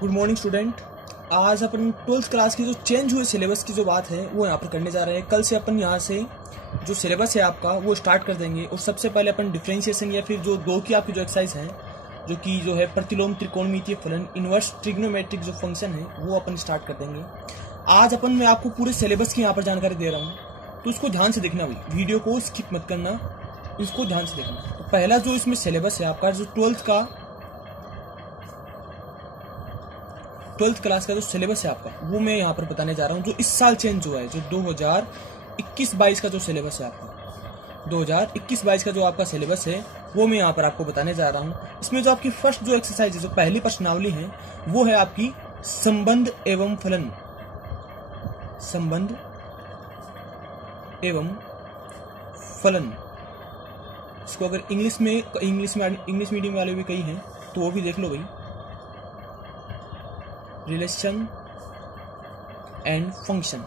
Good morning student. आज अपन 12th class की जो चेंज हुए सिलेबस की जो बात है वो यहाँ पर करने जा रहे हैं। कल से अपन यहाँ से जो सिलेबस है आपका वो स्टार्ट कर देंगे और सबसे पहले अपन डिफरेंशिएशन या फिर जो दो की आपकी जो एक्सरसाइज है जो है प्रतिलोम त्रिकोणमितीय फलन इनवर्स ट्रिग्नोमेट्रिक जो फंक्शन है वो अपन स्टार्ट कर देंगे। आज अपन मैं आपको पूरे सिलेबस की यहाँ पर जानकारी दे रहा हूँ, तो उसको ध्यान से देखना भाई, वीडियो को स्किप मत करना, इसको ध्यान से देखना। तो पहला जो इसमें सिलेबस है आपका जो 12th क्लास का जो सिलेबस है आपका वो मैं यहाँ पर बताने जा रहा हूँ, जो इस साल चेंज हुआ है, जो 2021-22 का जो सिलेबस है आपका 2021-22 का जो आपका सिलेबस है वो मैं यहाँ पर आपको बताने जा रहा हूँ। इसमें जो आपकी फर्स्ट जो एक्सरसाइज है, जो पहली प्रश्नावली है वो है आपकी संबंध एवं फलन। संबंध एवं फलन, इसको अगर इंग्लिश मीडियम वाले भी कही हैं तो वो भी देख लो भाई। रिलेशन एंड फंक्शन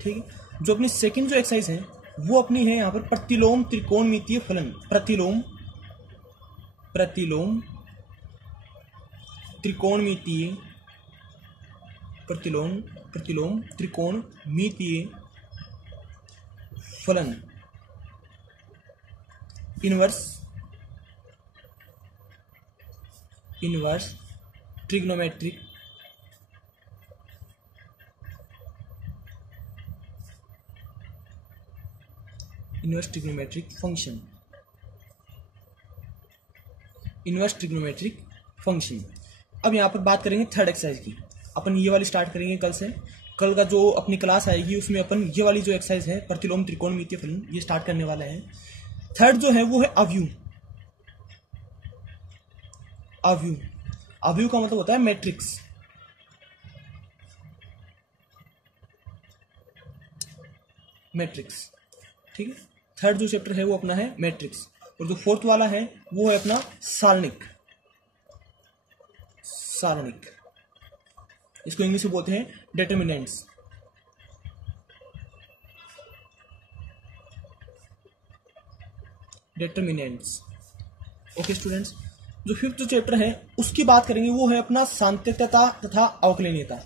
ठीक है। जो अपनी सेकंड जो एक्सरसाइज है वो अपनी है यहाँ पर प्रतिलोम त्रिकोणमितीय फलन। प्रतिलोम त्रिकोणमितीय फलन इनवर्स ट्रिग्नोमेट्रिक फंक्शन। अब यहाँ पर बात करेंगे थर्ड एक्सरसाइज की। अपन ये वाली स्टार्ट करेंगे कल से। कल का जो अपनी क्लास आएगी उसमें अपन ये वाली जो एक्सरसाइज है प्रतिलोम त्रिकोणमितीय फलन ये स्टार्ट करने वाले हैं। थर्ड जो है वो है अव्यूह। अव्यूह का मतलब होता है मैट्रिक्स। ठीक है। थर्ड जो चैप्टर है वो अपना है मैट्रिक्स, और जो फोर्थ वाला है वो है अपना सारणिक। इसको इंग्लिश में बोलते हैं डिटरमिनेंट्स। ओके स्टूडेंट्स, जो फिफ्थ जो चैप्टर है उसकी बात करेंगे वो है अपना सातत्यता तथा अवकलनीयता।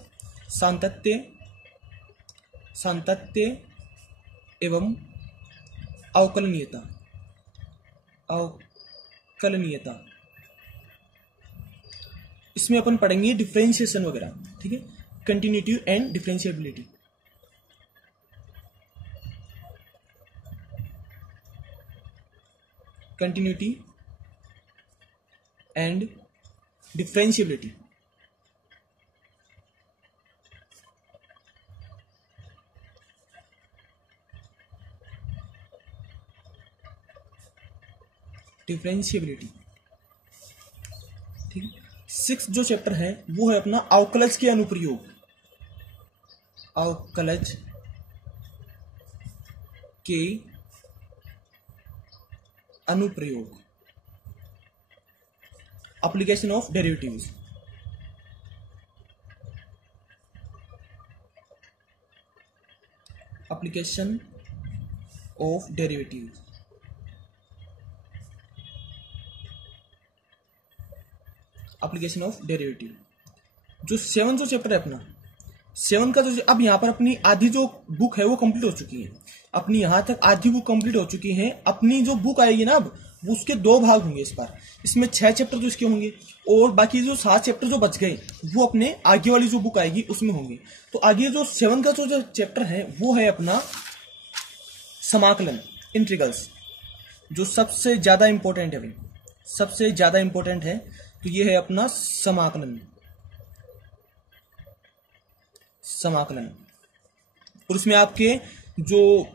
सातत्य एवं अवकलनीयता। इसमें अपन पढ़ेंगे डिफरेंशिएशन वगैरह, ठीक है। Continuity and differentiability. डिफरेंशिएबिलिटी, ठीक है। सिक्स जो चैप्टर है वो है अपना अवकलज के अनुप्रयोग। Application of derivatives. जो सेवन जो चैप्टर है अपना, सेवन का जो अब यहाँ पर अपनी आधी जो बुक है वो कंप्लीट हो चुकी है। अपनी यहाँ तक आधी बुक कंप्लीट हो चुकी है। अपनी जो बुक आएगी ना अब उसके दो भाग होंगे इस बार। इसमें 6 चैप्टर जो इसके होंगे और बाकी जो 7 चैप्टर जो बच गए वो अपने आगे वाली जो बुक आएगी उसमें होंगे। तो आगे जो 7 का जो चैप्टर है वो है अपना समाकलन, इंटीग्रल्स, जो सबसे ज्यादा इंपॉर्टेंट है भाई, सबसे ज्यादा इंपॉर्टेंट है। तो ये है अपना समाकलन। और उसमें आपके जो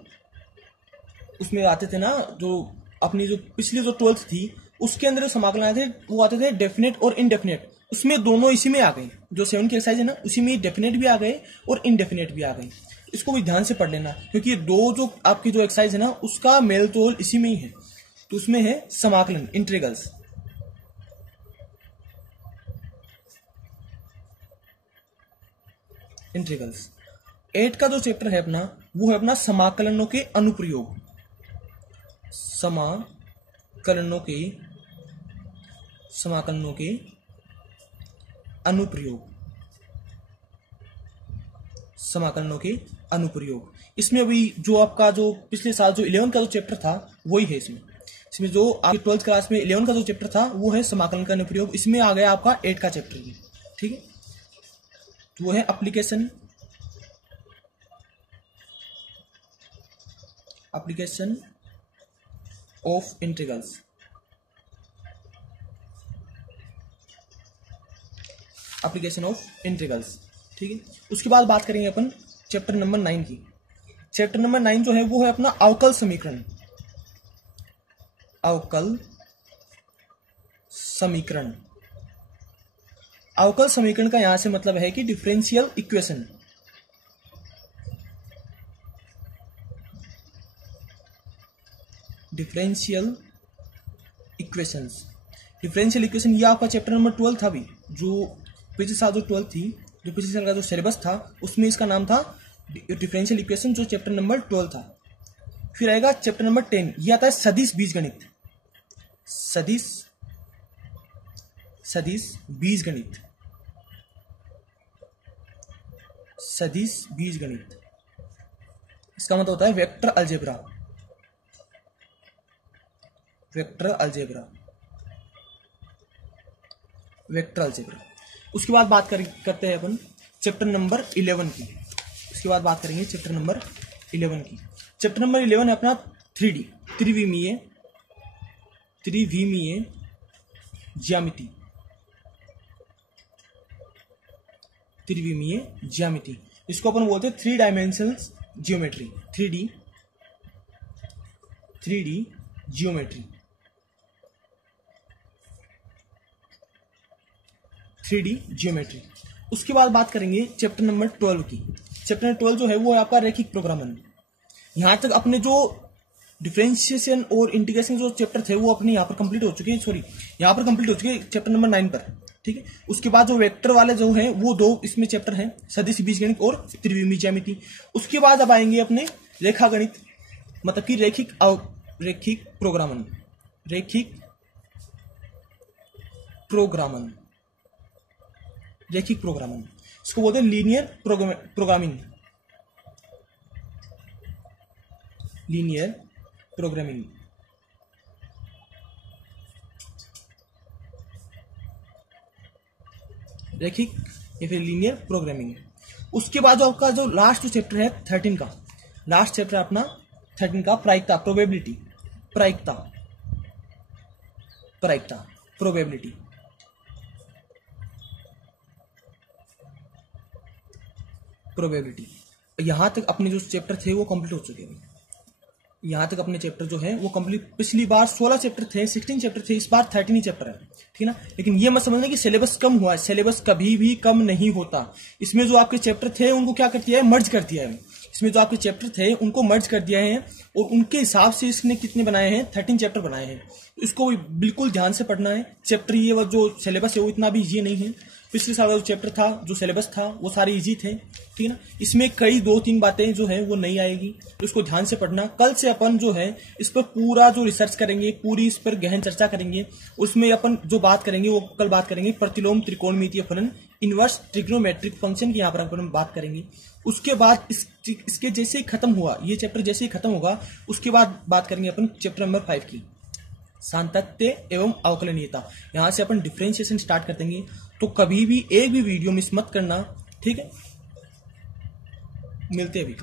उसमें आते थे ना, जो अपनी जो पिछली जो 12th थी उसके अंदर जो समाकलन आए थे वो आते थे डेफिनेट और इनडेफिनेट। उसमें दोनों इसी में आ गए। जो 7 की एक्सरसाइज है ना उसी में डेफिनेट भी आ गए और इनडेफिनेट भी आ गए। इसको भी ध्यान से पढ़ लेना, क्योंकि ये दो जो आपकी जो एक्सरसाइज है ना उसका मेल तोल इसी में ही है। तो उसमें है समाकलन, इंटीग्रल्स। इंटीग्रल्स 8 का जो चैप्टर है अपना वो है अपना समाकलनों के अनुप्रयोग। समाकलनों के अनुप्रयोग, समाकलनों के अनुप्रयोग। इसमें अभी जो आपका जो पिछले साल जो 11 का जो चैप्टर था वही है। इसमें जो आपकी 12th क्लास में 11 का जो चैप्टर था वो है समाकलन का अनुप्रयोग। इसमें आ गया आपका 8 का चैप्टर भी, ठीक है। तो वो है application of integrals. Application of integrals, ठीक है। उसके बाद बात करेंगे अपन चैप्टर नंबर 9 की। चैप्टर नंबर 9 जो है वो है अपना अवकल समीकरण। अवकल समीकरण, अवकल समीकरण का यहां से मतलब है कि differential equation. Differential equations, differential equation ये आपका चैप्टर नंबर 12 था भी, जो पिछले साल जो 12 थी, जो पिछले साल का जो सिलेबस था उसमें इसका नाम था डिफरेंशियल इक्वेशन, जो चैप्टर नंबर 12 था। फिर आएगा चैप्टर नंबर 10, ये आता है सदिश बीजगणित। सदिश बीजगणित, सदिश बीजगणित, इसका मतलब होता है vector algebra. Vector algebra, vector algebra. उसके बाद बात करते हैं अपन चैप्टर नंबर 11 की। उसके बाद बात करेंगे चैप्टर नंबर 11 की। चैप्टर नंबर 11 है अपना 3D, त्रिविमीय ज्यामिति। त्रिविमीय ज्यामिति, इसको अपन बोलते हैं 3 dimensional geometry. 3D geometry, 3D geometry. उसके बाद बात करेंगे चैप्टर नंबर 12 की। चैप्टर नंबर 12 जो है वो है आपका रैखिक प्रोग्रामन। यहां तक अपने जो डिफरेंशिएशन और इंटीग्रेशन जो चैप्टर थे वो अपने यहाँ पर कंप्लीट हो चुके हैं, सॉरी यहाँ पर कंप्लीट हो चुके हैं चैप्टर नंबर 9 पर, ठीक है। उसके बाद जो वेक्टर वाले जो हैं वो 2 इसमें चैप्टर हैं, सदिश बीजगणित और त्रिविमीय ज्यामिति। उसके बाद अब आएंगे अपने रेखागणित, मतलब कि रैखिक प्रोग्रामन। रैखिक प्रोग्रामन, इसको बोलते हैं लीनियर प्रोग्रामिंग। लीनियर प्रोग्रामिंग, रैखिक या फिर लीनियर प्रोग्रामिंग। उसके बाद जो आपका जो लास्ट चैप्टर है 13 का, लास्ट चैप्टर अपना 13 का प्रायिकता, प्रोबेबिलिटी। प्रोबेबिलिटी, यहां तक अपने जो चैप्टर थे वो कंप्लीट हो चुके हैं। यहां तक अपने चैप्टर जो है वो कंप्लीट, पिछली बार 16 चैप्टर थे, 16 चैप्टर थे, इस बार 13 चैप्टर है, ठीक है ना। लेकिन ये मत समझना कि सिलेबस कम हुआ है, सिलेबस कभी भी कम नहीं होता। इसमें जो आपके चैप्टर थे उनको क्या कर दिया है, मर्ज कर दिया है। इसमें जो आपके चैप्टर थे उनको मर्ज कर दिया है और उनके हिसाब से इसने कितने बनाए हैं, 13 चैप्टर बनाए हैं। इसको बिल्कुल ध्यान से पढ़ना है। चैप्टर ये वो जो सिलेबस है वो इतना भी इजी नहीं है। पिछले साल का जो चैप्टर था, जो सिलेबस था वो सारे इजी थे, ठीक है ना। इसमें कई 2-3 बातें जो है वो नहीं आएगी, तो इसको ध्यान से पढ़ना। कल से अपन जो है इस पर पूरा जो रिसर्च करेंगे, पूरी इस पर गहन चर्चा करेंगे। उसमें अपन जो बात करेंगे वो कल बात करेंगे प्रतिलोम त्रिकोणमितीय फलन, इनवर्स ट्रिग्नोमेट्रिक फंक्शन की यहाँ पर अपन बात करेंगे। उसके बाद इसके जैसे ही खत्म हुआ, ये चैप्टर जैसे ही खत्म होगा, उसके बाद बात करेंगे अपन चैप्टर नंबर 5 की, सांतत्य एवं अवकलनीयता। यहां से अपन डिफरेंशिएशन स्टार्ट कर देंगे। तो कभी भी एक भी वीडियो मिस मत करना, ठीक है। मिलते हैं अभी।